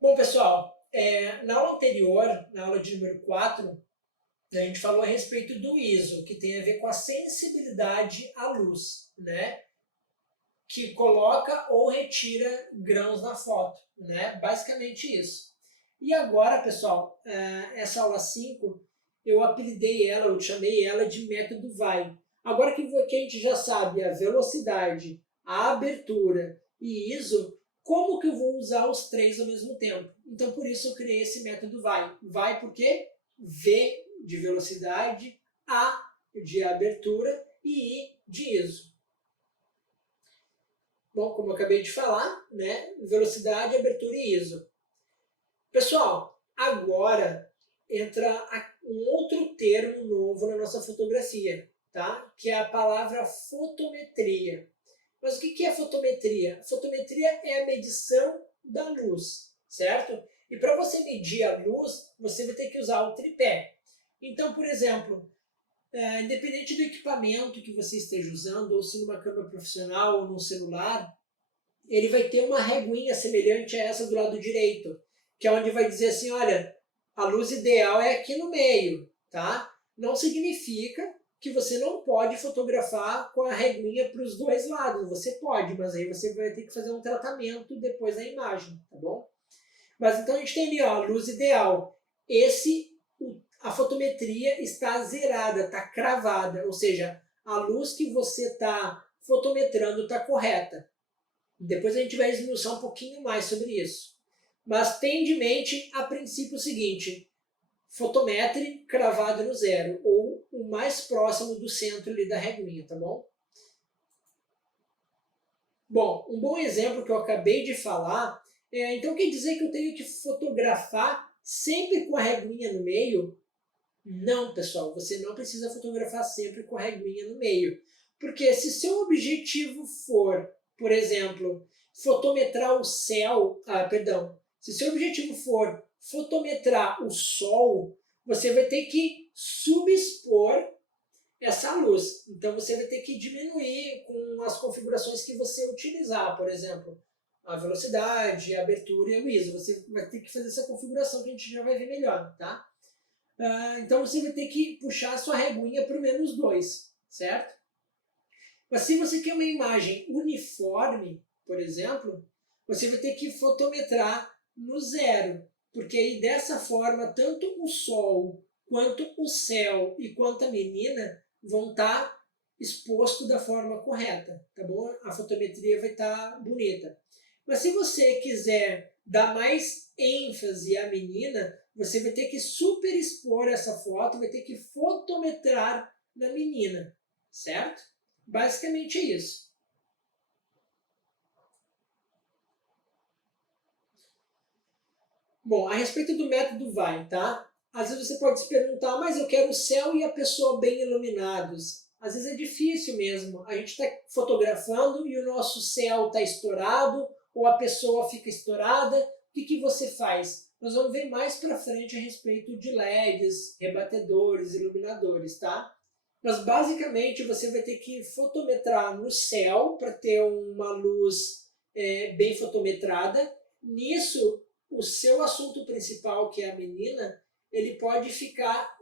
Bom, pessoal, na aula anterior, na aula de número 4, a gente falou a respeito do ISO, que tem a ver com a sensibilidade à luz, né? Que coloca ou retira grãos na foto, né? Basicamente isso. E agora, pessoal, essa aula 5, eu apelidei ela, eu chamei ela de método VAI. Agora que a gente já sabe a velocidade, a abertura e ISO, como que eu vou usar os três ao mesmo tempo? Então, por isso eu criei esse método VAI. VAI por quê? V de velocidade, A de abertura e I de ISO. Bom, como eu acabei de falar, né? Velocidade, abertura e ISO. Pessoal, agora entra um outro termo novo na nossa fotografia, tá? Que é a palavra fotometria. Mas o que é fotometria? Fotometria é a medição da luz, certo? E para você medir a luz, você vai ter que usar o tripé. Então, por exemplo, independente do equipamento que você esteja usando, ou se numa câmera profissional ou num celular, ele vai ter uma reguinha semelhante a essa do lado direito, que é onde vai dizer assim, olha, a luz ideal é aqui no meio, tá? Não significa que você não pode fotografar com a reguinha para os dois lados. Você pode, mas aí você vai ter que fazer um tratamento depois da imagem, tá bom? Mas então a gente tem ali, ó, a luz ideal. A fotometria está zerada, está cravada, ou seja, a luz que você está fotometrando está correta. Depois a gente vai esmiuçar um pouquinho mais sobre isso. Mas tem de mente, a princípio, o seguinte: fotometre cravado no zero, ou o mais próximo do centro ali da reguinha, tá bom? Bom, um bom exemplo que eu acabei de falar, então quer dizer que eu tenho que fotografar sempre com a reguinha no meio? Não, pessoal, você não precisa fotografar sempre com a reguinha no meio. Porque se seu objetivo for, por exemplo, fotometrar o céu, se seu objetivo for fotometrar o sol, você vai ter que subexpor essa luz. Então você vai ter que diminuir com as configurações que você utilizar, por exemplo, a velocidade, a abertura e o ISO. Você vai ter que fazer essa configuração que a gente já vai ver melhor, tá? Então você vai ter que puxar a sua reguinha para o -2, certo? Mas se você quer uma imagem uniforme, por exemplo, você vai ter que fotometrar no zero, porque aí dessa forma tanto o sol, quanto o céu e quanto a menina vão estar exposto da forma correta, tá bom? A fotometria vai estar bonita. Mas se você quiser dar mais ênfase à menina, você vai ter que superexpor essa foto, vai ter que fotometrar na menina, certo? Basicamente é isso. Bom, a respeito do método VAI, tá? Às vezes você pode se perguntar, mas eu quero o céu e a pessoa bem iluminados. Às vezes é difícil mesmo. A gente está fotografando e o nosso céu está estourado ou a pessoa fica estourada. O que você faz? Nós vamos ver mais para frente a respeito de LEDs, rebatedores, iluminadores, tá? Mas basicamente você vai ter que fotometrar no céu para ter uma luz bem fotometrada. Nisso, o seu assunto principal, que é a menina, ele pode ficar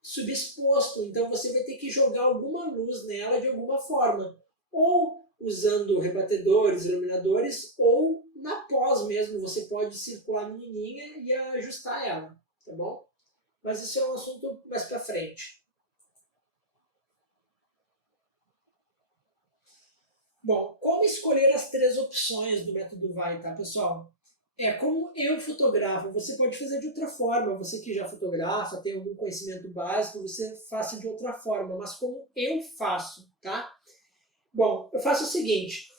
subexposto. Então você vai ter que jogar alguma luz nela de alguma forma. Ou usando rebatedores, iluminadores, ou na pós mesmo. Você pode circular a menininha e ajustar ela, tá bom? Mas isso é um assunto mais para frente. Bom, como escolher as 3 opções do método VAI, tá, pessoal? Como eu fotografo, você pode fazer de outra forma. Você que já fotografa, tem algum conhecimento básico, você faça de outra forma. Mas como eu faço, tá? Bom, eu faço o seguinte.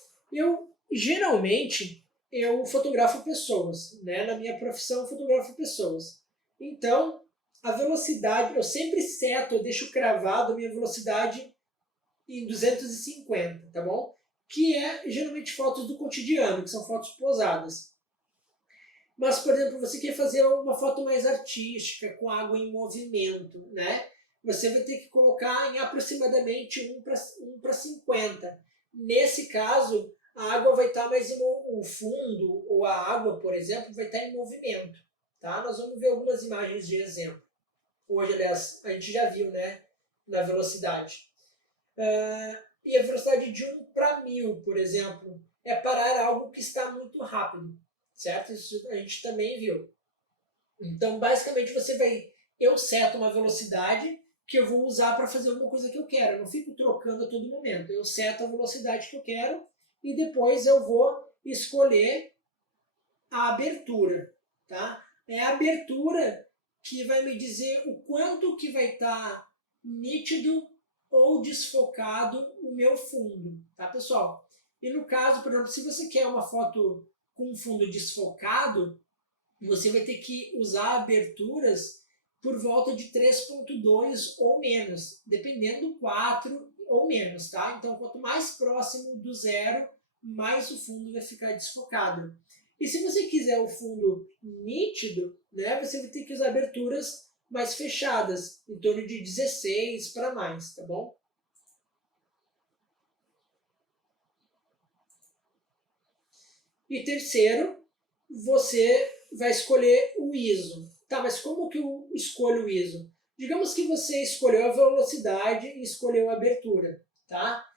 Geralmente, eu fotografo pessoas, né? Na minha profissão, eu fotografo pessoas. Então, a velocidade, eu sempre seto, eu deixo cravado a minha velocidade em 250, tá bom? Que é geralmente fotos do cotidiano, que são fotos posadas. Mas, por exemplo, você quer fazer uma foto mais artística, com água em movimento, né? Você vai ter que colocar em aproximadamente 1 para 50. Nesse caso, a água vai estar mais o fundo ou a água, por exemplo, vai estar em movimento. Tá? Nós vamos ver algumas imagens de exemplo. Hoje, aliás, a gente já viu, né, na velocidade. E a velocidade de 1 para 1000, por exemplo, é parar algo que está muito rápido, certo? Isso a gente também viu. Então, basicamente, eu seto uma velocidade que eu vou usar para fazer alguma coisa que eu quero. Eu não fico trocando a todo momento. Eu seto a velocidade que eu quero e depois eu vou escolher a abertura, tá? É a abertura que vai me dizer o quanto que vai estar nítido ou desfocado o meu fundo, tá, pessoal? E no caso, por exemplo, se você quer uma foto com um fundo desfocado, você vai ter que usar aberturas por volta de 3.2 ou menos, dependendo do 4 ou menos, tá? Então, quanto mais próximo do zero, mais o fundo vai ficar desfocado. E se você quiser o fundo nítido, né, você vai ter que usar aberturas mais fechadas, em torno de 16 para mais, tá bom? E terceiro, você vai escolher o ISO. Tá, mas como que eu escolho o ISO? Digamos que você escolheu a velocidade e escolheu a abertura, tá?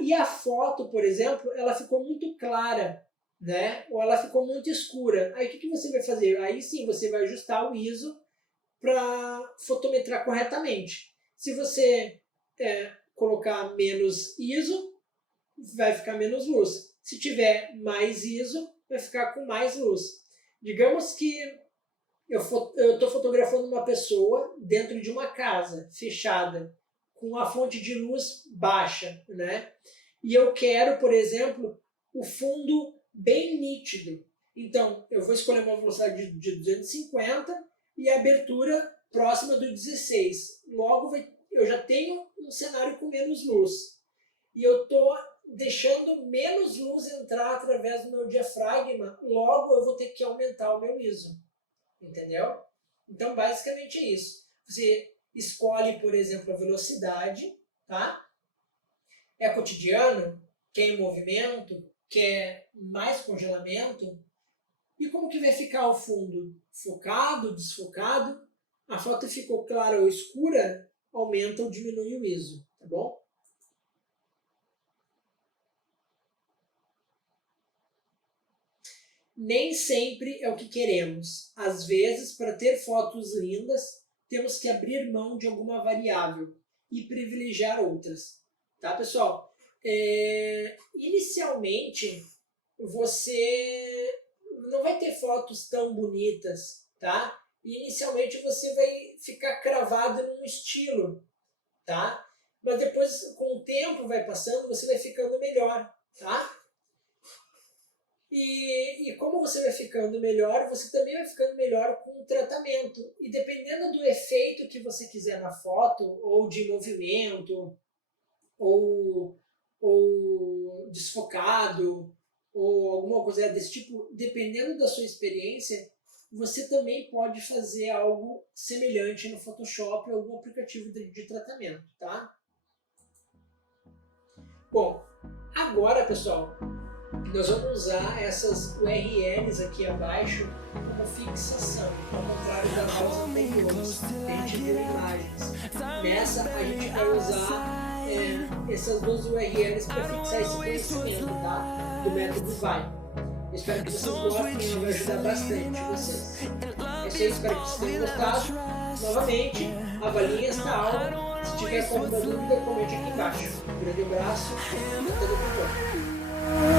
E a foto, por exemplo, ela ficou muito clara, né? Ou ela ficou muito escura. Aí o que você vai fazer? Aí sim, você vai ajustar o ISO para fotometrar corretamente. Se você colocar menos ISO, vai ficar menos luz. Se tiver mais ISO, vai ficar com mais luz. Digamos que eu estou fotografando uma pessoa dentro de uma casa fechada, com a fonte de luz baixa, né? E eu quero, por exemplo, o fundo bem nítido. Então, eu vou escolher uma velocidade de 250 e a abertura próxima do 16. Logo, eu já tenho um cenário com menos luz. E eu estou deixando menos luz entrar através do meu diafragma, logo eu vou ter que aumentar o meu ISO. Entendeu? Então, basicamente é isso. Você escolhe, por exemplo, a velocidade, tá? É cotidiano, quer em movimento, quer mais congelamento. E como que vai ficar o fundo? Focado, desfocado? A foto ficou clara ou escura? Aumenta ou diminui o ISO, tá bom? Nem sempre é o que queremos. Às vezes, para ter fotos lindas, temos que abrir mão de alguma variável e privilegiar outras. Tá, pessoal? Inicialmente, você não vai ter fotos tão bonitas, tá? Inicialmente, você vai ficar cravado num estilo, tá? Mas depois, com o tempo vai passando, você vai ficando melhor, tá? E como você vai ficando melhor, você também vai ficando melhor com o tratamento. E dependendo do efeito que você quiser na foto, ou de movimento, ou desfocado, ou alguma coisa desse tipo, dependendo da sua experiência, você também pode fazer algo semelhante no Photoshop ou algum aplicativo de tratamento, tá? Bom, agora, pessoal, nós vamos usar essas URLs aqui abaixo como fixação, ao contrário das aulas anteriores, que a gente viu imagens. Nessa, a gente vai usar essas duas URLs para fixar esse conhecimento, tá? Do método VAI. Eu espero que vocês gostem, vai ajudar bastante vocês. É isso aí, espero que vocês tenham gostado. Novamente, avaliem esta aula. Se tiver alguma dúvida, comente aqui embaixo. Um grande abraço e até daqui a pouco.